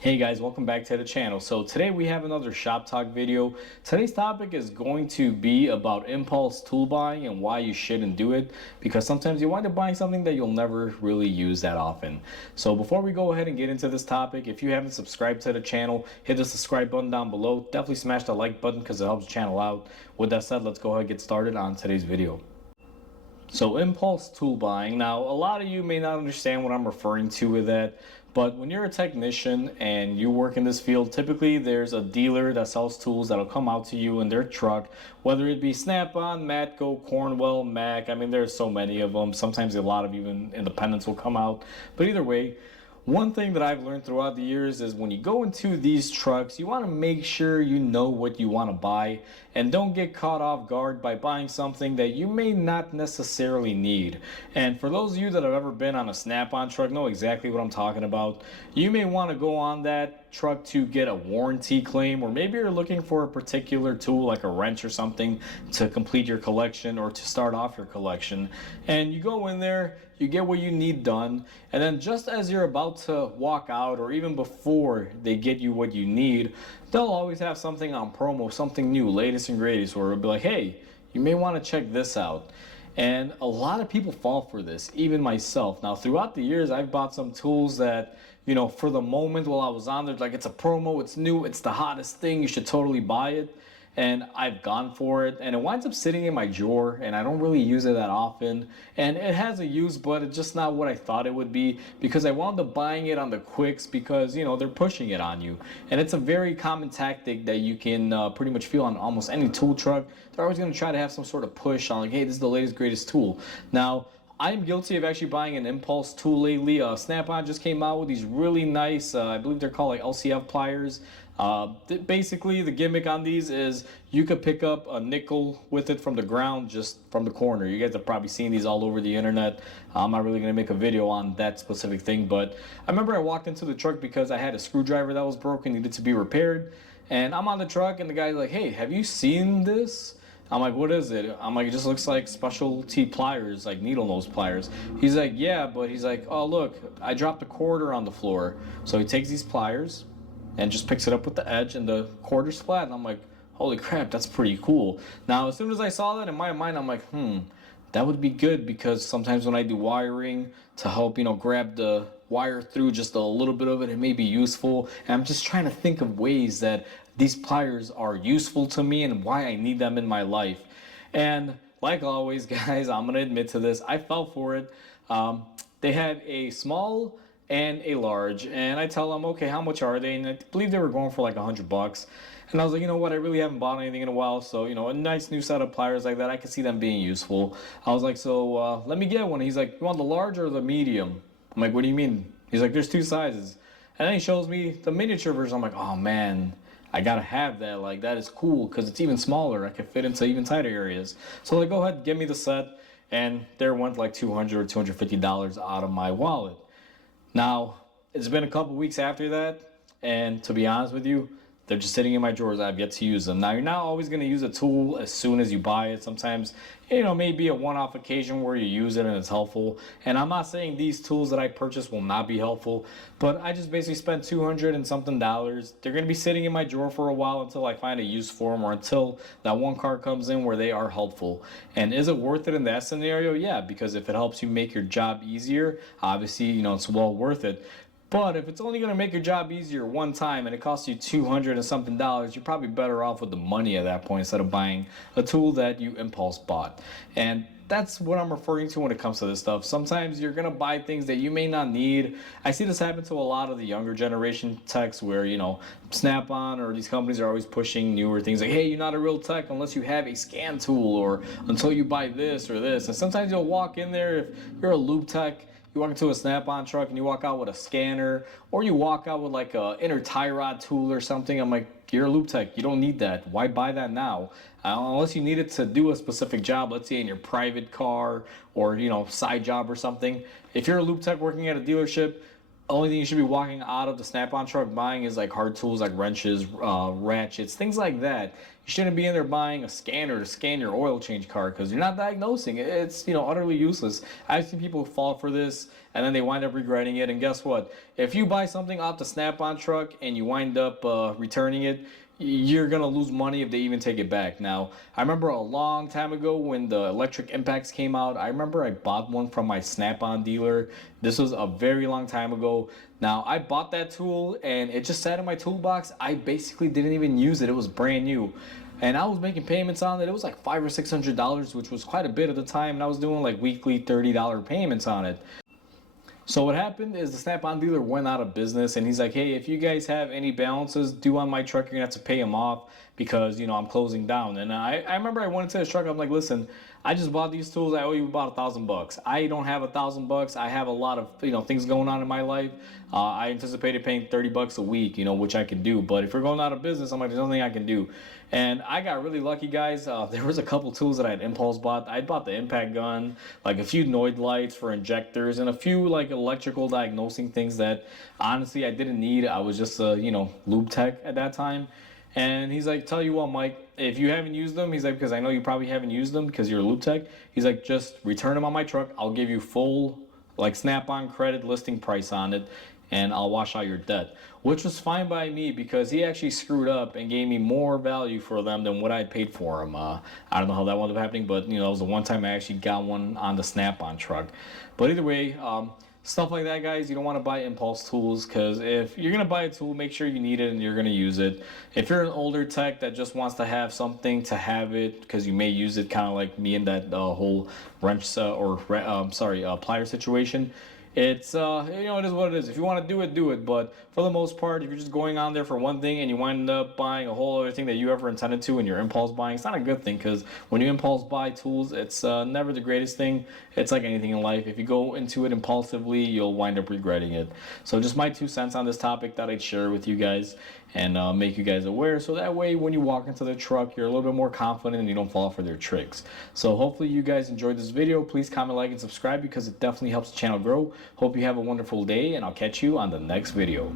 Hey guys, welcome back to the channel. So today we have another shop talk video. Today's topic is going to be about impulse tool buying and why you shouldn't do it, because sometimes you wind up buying something that you'll never really use that often. So before we go ahead and get into this topic, if you haven't subscribed to the channel, hit the subscribe button down below. Definitely smash the like button because it helps the channel out. With that said, let's go ahead and get started on today's video. So impulse tool buying. Now, a lot of you may not understand what I'm referring to with that, but when you're a technician and you work in this field, typically there's a dealer that sells tools that'll come out to you in their truck, whether it be Snap-on, Matco, Cornwell, Mac. I mean, there's so many of them. Sometimes a lot of even independents will come out. But either way, one thing that I've learned throughout the years is when you go into these trucks, you want to make sure you know what you want to buy and don't get caught off guard by buying something that you may not necessarily need. And for those of you that have ever been on a Snap-on truck, know exactly what I'm talking about. You may want to go on that truck to get a warranty claim, or maybe you're looking for a particular tool like a wrench or something to complete your collection or to start off your collection. And you go in there, you get what you need done, and then just as you're about to walk out, or even before they get you what you need, they'll always have something on promo, something new, latest and greatest, where it'll be like, hey, you may want to check this out. And a lot of people fall for this, even myself. Now, throughout the years, I've bought some tools that, for the moment while I was on there, like it's a promo, it's new, it's the hottest thing, you should totally buy it. And I've gone for it, and it winds up sitting in my drawer, and I don't really use it that often. And it has a use, but it's just not what I thought it would be, because I wound up buying it on the quicks because, they're pushing it on you. And it's a very common tactic that you can pretty much feel on almost any tool truck. They're always going to try to have some sort of push on, like, hey, this is the latest, greatest tool. Now, I'm guilty of actually buying an impulse tool lately. Snap-on just came out with these really nice, I believe they're called like LCF pliers. Basically, the gimmick on these is you could pick up a nickel with it from the ground, just from the corner. You guys have probably seen these all over the internet. I'm not really going to make a video on that specific thing, but I remember I walked into the truck because I had a screwdriver that was broken, needed to be repaired. And I'm on the truck, and the guy's like, hey, have you seen this? I'm like, what is it? I'm like, it just looks like specialty pliers, like needle nose pliers. He's like, yeah, but he's like, oh, look, I dropped a quarter on the floor. So he takes these pliers and just picks it up with the edge, and the quarter's flat. And I'm like, holy crap, that's pretty cool. Now, as soon as I saw that, in my mind, I'm like, that would be good, because sometimes when I do wiring to help, grab the wire through just a little bit of it, it may be useful. And I'm just trying to think of ways that these pliers are useful to me and why I need them in my life. And like always, guys, I'm going to admit to this, I fell for it. They had a small and a large, and I tell them, okay, how much are they? And I believe they were going for like $100. And I was like, you know what, I really haven't bought anything in a while, so a nice new set of pliers like that, I could see them being useful. I was like, so let me get one. He's like, you want the large or the medium? I'm like, what do you mean? He's like, there's two sizes. And then he shows me the miniature version. I'm like, oh man, I gotta have that. Like, that is cool because it's even smaller. I can fit into even tighter areas. So like, go ahead, give me the set. And there went like $200 or $250 out of my wallet. Now, it's been a couple weeks after that, and to be honest with you, they're just sitting in my drawers. I've yet to use them. Now, you're not always going to use a tool as soon as you buy it. Sometimes, maybe a one-off occasion where you use it and it's helpful. And I'm not saying these tools that I purchased will not be helpful, but I just basically spent $200 and something. They're going to be sitting in my drawer for a while until I find a use for them, or until that one car comes in where they are helpful. And is it worth it in that scenario? Yeah, because if it helps you make your job easier, obviously, it's well worth it. But if it's only going to make your job easier one time and it costs you $200 and something, you're probably better off with the money at that point instead of buying a tool that you impulse bought. And that's what I'm referring to when it comes to this stuff. Sometimes you're going to buy things that you may not need. I see this happen to a lot of the younger generation techs where, Snap-on or these companies are always pushing newer things like, hey, you're not a real tech unless you have a scan tool, or until you buy this or this. And sometimes you'll walk in there, if you're a lube tech, you walk into a Snap-on truck and you walk out with a scanner, or you walk out with like a inner tie rod tool or something. I'm like, you're a lube tech. You don't need that. Why buy that now? Unless you need it to do a specific job, let's say in your private car or, side job or something. If you're a lube tech working at a dealership, only thing you should be walking out of the Snap-on truck buying is like hard tools like wrenches, ratchets, things like that. You shouldn't be in there buying a scanner to scan your oil change card because you're not diagnosing. It's utterly useless. I've seen people fall for this and then they wind up regretting it. And guess what? If you buy something off the Snap-on truck and you wind up returning it, you're gonna lose money if they even take it back. Now, I remember a long time ago when the electric impacts came out. I remember I bought one from my Snap-on dealer. This was a very long time ago. Now, I bought that tool and it just sat in my toolbox. I basically didn't even use it. It was brand new. And I was making payments on it. It was like $500 or $600, which was quite a bit at the time. And I was doing like weekly $30 payments on it. So what happened is the Snap-on dealer went out of business, and he's like, hey, if you guys have any balances due on my truck, you're gonna have to pay them off because I'm closing down. And I remember I went into his truck. I'm like, listen, I just bought these tools. I owe you about $1,000. I don't have $1,000. I have a lot of things going on in my life. I anticipated paying $30 a week, which I can do. But if you're going out of business, I'm like, there's nothing I can do. And I got really lucky, guys. There was a couple tools that I had impulse bought. I bought the impact gun, like a few Noid lights for injectors, and a few like electrical diagnosing things that honestly I didn't need. I was just a lube tech at that time. And he's like, tell you what, Mike, if you haven't used them, he's like, because I know you probably haven't used them because you're a lube tech. He's like, just return them on my truck. I'll give you full like Snap-on credit listing price on it, and I'll wash out your debt, which was fine by me because he actually screwed up and gave me more value for them than what I had paid for them. I don't know how that wound up happening, but that was the one time I actually got one on the Snap-on truck. But either way, stuff like that, guys, you don't want to buy impulse tools because if you're going to buy a tool, make sure you need it and you're going to use it. If you're an older tech that just wants to have something to have it because you may use it, kind of like me in that whole wrench plier situation, it's it is what it is. If you want to do it, but for the most part, if you're just going on there for one thing and you wind up buying a whole other thing that you ever intended to and you're impulse buying, it's not a good thing because when you impulse buy tools, it's never the greatest thing. It's like anything in life. If you go into it impulsively, you'll wind up regretting it. So just my 2 cents on this topic that I'd share with you guys and make you guys aware, so that way when you walk into the truck you're a little bit more confident and you don't fall for their tricks. So hopefully you guys enjoyed this video. Please comment, like, and subscribe because it definitely helps the channel grow. Hope you have a wonderful day, and I'll catch you on the next video.